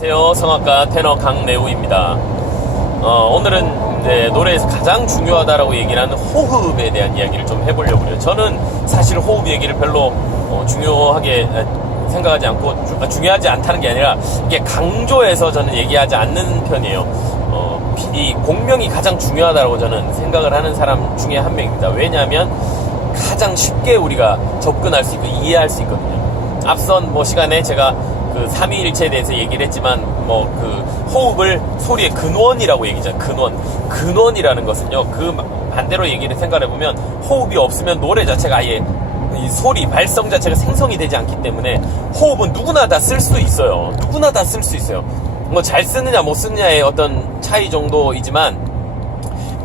안녕하세요. 성악가 테너 강래우입니다. 오늘은 노래에서 가장 중요하다라고 얘기를 하는 호흡에 대한 이야기를 좀 해보려고 해요. 저는 사실 호흡 얘기를 별로 중요하게 생각하지 않고 중요하지 않다는 게 아니라 이게 강조해서 저는 얘기하지 않는 편이에요. 이 공명이 가장 중요하다고 저는 생각을 하는 사람 중에 한 명입니다. 왜냐하면 가장 쉽게 우리가 접근할 수 있고 이해할 수 있거든요. 앞선 시간에 제가 그 삼위일체에 대해서 얘기를 했지만 그 호흡을 소리의 근원이라고 얘기잖아요. 근원이라는 것은요, 그 반대로 얘기를 생각해보면 호흡이 없으면 노래 자체가 아예 이 소리 발성 자체가 생성이 되지 않기 때문에 호흡은 누구나 다 쓸 수 있어요. 누구나 다 쓸 수 있어요. 잘 쓰느냐 못 쓰느냐의 어떤 차이 정도이지만,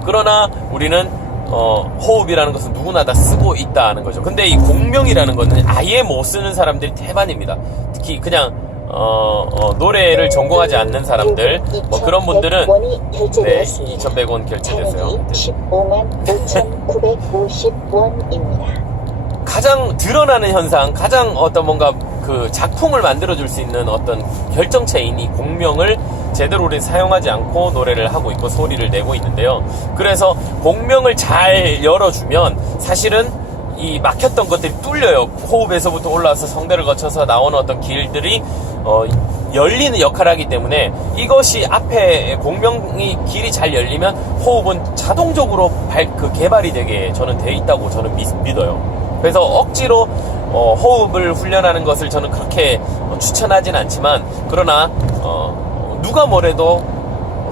그러나 우리는 호흡이라는 것은 누구나 다 쓰고 있다는 거죠. 근데 이 공명이라는 것은 아예 못 쓰는 사람들이 대반입니다. 특히 그냥 노래를 전공하지 않는 사람들, 그런 분들은 네, 2,100원 결제됐어요. 15만 5,950원입니다. 가장 드러나는 현상, 가장 뭔가 그 작품을 만들어줄 수 있는 어떤 결정체인 이 공명을 제대로 우리 사용하지 않고 노래를 하고 있고 소리를 내고 있는데요. 그래서 공명을 잘 열어주면 사실은 이 막혔던 것들이 뚫려요. 호흡에서부터 올라와서 성대를 거쳐서 나오는 어떤 길들이 열리는 역할을 하기 때문에, 이것이 앞에 공명이 길이 잘 열리면 호흡은 자동적으로 개발이 되게 저는 돼 있다고 저는 믿어요. 그래서 억지로 호흡을 훈련하는 것을 저는 그렇게 추천하진 않지만, 그러나 누가 뭐래도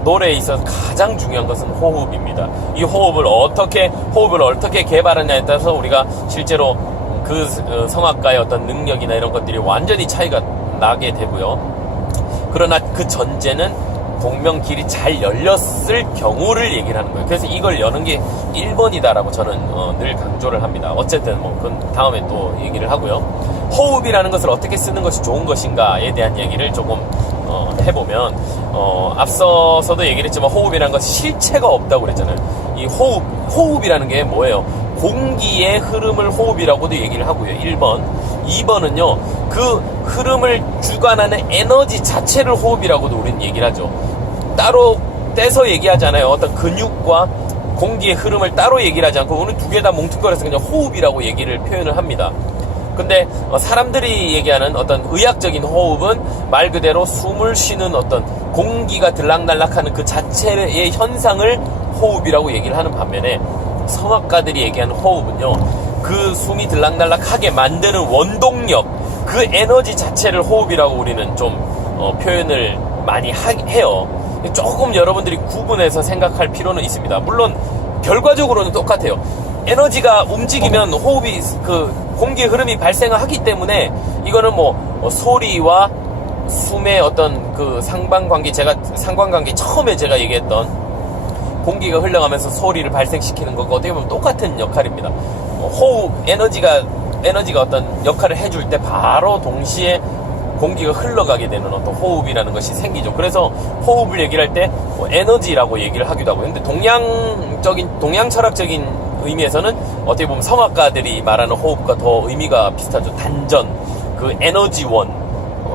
노래에 있어서 가장 중요한 것은 호흡입니다. 이 호흡을 어떻게 개발하냐에 따라서 우리가 실제로 그 성악가의 어떤 능력이나 이런 것들이 완전히 차이가 나게 되고요. 그러나 그 전제는 공명 길이 잘 열렸을 경우를 얘기를 하는 거예요. 그래서 이걸 여는 게 1번이다라고 저는 늘 강조를 합니다. 어쨌든 그건 다음에 또 얘기를 하고요. 호흡이라는 것을 어떻게 쓰는 것이 좋은 것인가에 대한 얘기를 조금 해보면, 앞서서도 얘기를 했지만 호흡이라는 것이 실체가 없다고 그랬잖아요. 이 호흡이라는 게 뭐예요? 공기의 흐름을 호흡이라고도 얘기를 하고요. 1번. 2번은요, 그 흐름을 주관하는 에너지 자체를 호흡이라고도 우리는 얘기를 하죠. 따로 떼서 얘기하잖아요. 어떤 근육과 공기의 흐름을 따로 얘기를 하지 않고 오늘 두 개 다 뭉뚱그려서 그냥 호흡이라고 얘기를 표현을 합니다. 근데 사람들이 얘기하는 어떤 의학적인 호흡은 말 그대로 숨을 쉬는 어떤 공기가 들락날락하는 그 자체의 현상을 호흡이라고 얘기를 하는 반면에, 성악가들이 얘기하는 호흡은요, 그 숨이 들락날락하게 만드는 원동력, 그 에너지 자체를 호흡이라고 우리는 좀 표현을 많이 해요. 조금 여러분들이 구분해서 생각할 필요는 있습니다. 물론 결과적으로는 똑같아요. 에너지가 움직이면 호흡이 그 공기의 흐름이 발생하기 때문에, 이거는 소리와 숨의 어떤 그 상관관계 처음에 제가 얘기했던 공기가 흘러가면서 소리를 발생시키는 것과 어떻게 보면 똑같은 역할입니다. 호흡 에너지가 어떤 역할을 해줄 때 바로 동시에 공기가 흘러가게 되는 어떤 호흡이라는 것이 생기죠. 그래서 호흡을 얘기를 할 때 에너지라고 얘기를 하기도 하고, 근데 동양 철학적인 의미에서는 어떻게 보면 성악가들이 말하는 호흡과 더 의미가 비슷하죠. 단전, 그 에너지원,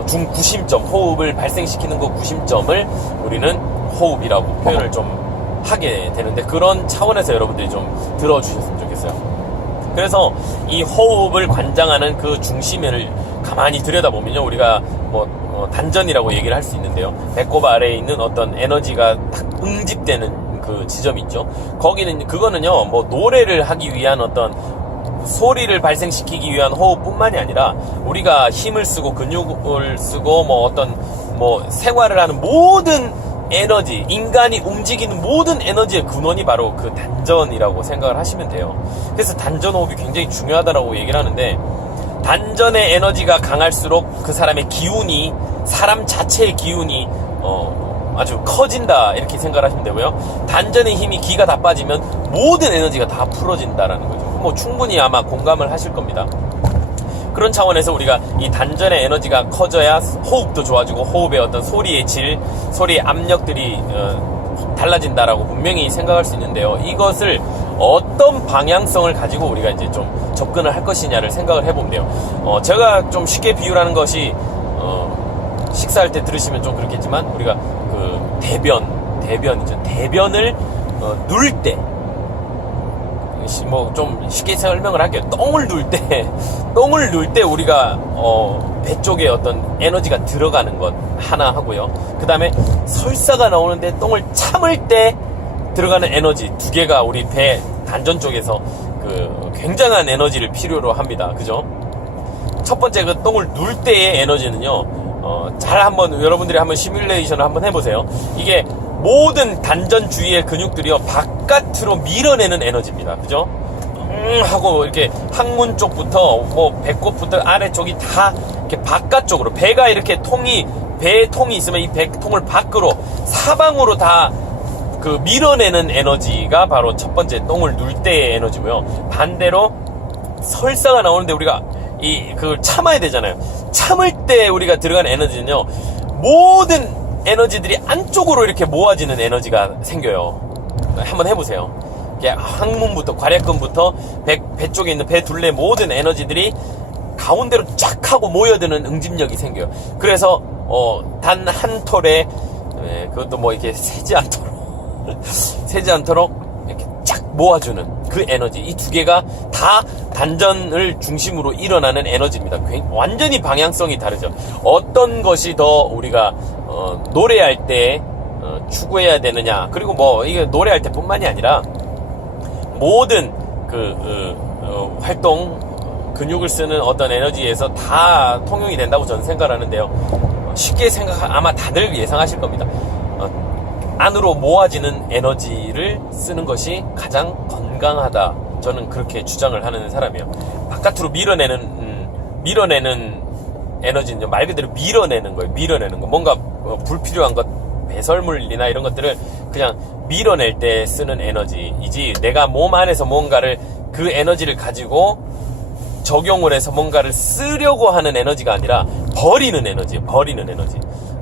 중구심점, 호흡을 발생시키는 그 구심점을 우리는 호흡이라고 표현을 좀 하게 되는데, 그런 차원에서 여러분들이 좀 들어주셨으면 좋겠어요. 그래서 이 호흡을 관장하는 그 중심을 가만히 들여다보면요, 우리가 단전이라고 얘기를 할 수 있는데요, 배꼽 아래에 있는 어떤 에너지가 딱 응집되는 그 지점이 있죠. 그거는요, 노래를 하기 위한 어떤 소리를 발생시키기 위한 호흡뿐만이 아니라 우리가 힘을 쓰고 근육을 쓰고 생활을 하는 모든 에너지, 인간이 움직이는 모든 에너지의 근원이 바로 그 단전이라고 생각을 하시면 돼요. 그래서 단전 호흡이 굉장히 중요하다고 얘기를 하는데, 단전의 에너지가 강할수록 그 사람의 기운이, 사람 자체의 기운이 아주 커진다, 이렇게 생각을 하시면 되고요. 단전의 힘이 기가 다 빠지면 모든 에너지가 다 풀어진다라는 거죠. 충분히 아마 공감을 하실 겁니다. 그런 차원에서 우리가 이 단전의 에너지가 커져야 호흡도 좋아지고, 호흡의 어떤 소리의 질, 소리의 압력들이 달라진다라고 분명히 생각할 수 있는데요. 이것을 어떤 방향성을 가지고 우리가 이제 좀 접근을 할 것이냐를 생각을 해보면 돼요. 제가 좀 쉽게 비유하는 것이 식사할 때 들으시면 좀 그렇겠지만 우리가 그 대변이죠. 대변을 누를 때, 뭐 좀 쉽게 설명을 할게요. 똥을 누울 때 우리가 배 쪽에 어떤 에너지가 들어가는 것 하나 하고요. 그 다음에 설사가 나오는데 똥을 참을 때 들어가는 에너지 두 개가 우리 배 단전 쪽에서 그 굉장한 에너지를 필요로 합니다. 그죠? 첫 번째 그 똥을 누울 때의 에너지는요, 잘 한번 여러분들이 한번 시뮬레이션을 한번 해보세요. 이게 모든 단전 주위의 근육들이요 바깥으로 밀어내는 에너지입니다. 그죠? 하고 이렇게 항문 쪽부터 뭐 배꼽부터 아래쪽이 다 이렇게 바깥쪽으로, 배가 이렇게 배에 통이 있으면 이 배통을 밖으로 사방으로 다 그 밀어내는 에너지가 바로 첫 번째 똥을 누울 때의 에너지고요. 반대로 설사가 나오는데 우리가 그걸 참아야 되잖아요. 참을 때 우리가 들어가는 에너지는요, 모든 에너지들이 안쪽으로 이렇게 모아지는 에너지가 생겨요. 한번 해보세요. 항문부터, 괄약근부터 배 쪽에 있는 배 둘레 모든 에너지들이 가운데로 쫙 하고 모여드는 응집력이 생겨요. 그래서 단 한 톨에, 그것도 뭐 이렇게 새지 않도록 이렇게 쫙 모아주는 그 에너지, 이 두 개가 다 단전을 중심으로 일어나는 에너지입니다. 완전히 방향성이 다르죠. 어떤 것이 더 우리가 노래할 때 추구해야 되느냐, 그리고 뭐 이게 노래할 때뿐만이 아니라 모든 활동, 근육을 쓰는 어떤 에너지에서 다 통용이 된다고 저는 생각하는데요. 쉽게 아마 다들 예상하실 겁니다. 안으로 모아지는 에너지를 쓰는 것이 가장 건강하다. 저는 그렇게 주장을 하는 사람이에요. 바깥으로 밀어내는 에너지는 말 그대로 밀어내는 거예요. 밀어내는 거. 뭔가 불필요한 것, 배설물이나 이런 것들을 그냥 밀어낼 때 쓰는 에너지이지, 내가 몸 안에서 뭔가를 그 에너지를 가지고 적용을 해서 뭔가를 쓰려고 하는 에너지가 아니라 버리는 에너지.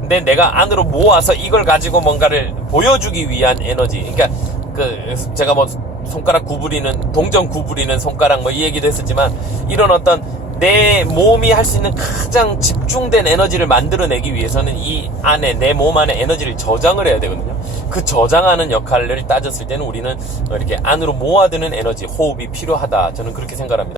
근데 내가 안으로 모아서 이걸 가지고 뭔가를 보여주기 위한 에너지. 그러니까 제가 뭐 손가락 구부리는, 동전 구부리는 손가락 뭐 이 얘기도 했었지만, 이런 어떤 내 몸이 할 수 있는 가장 집중된 에너지를 만들어내기 위해서는 이 안에, 내 몸 안에 에너지를 저장을 해야 되거든요. 그 저장하는 역할을 따졌을 때는 우리는 이렇게 안으로 모아두는 에너지, 호흡이 필요하다. 저는 그렇게 생각합니다.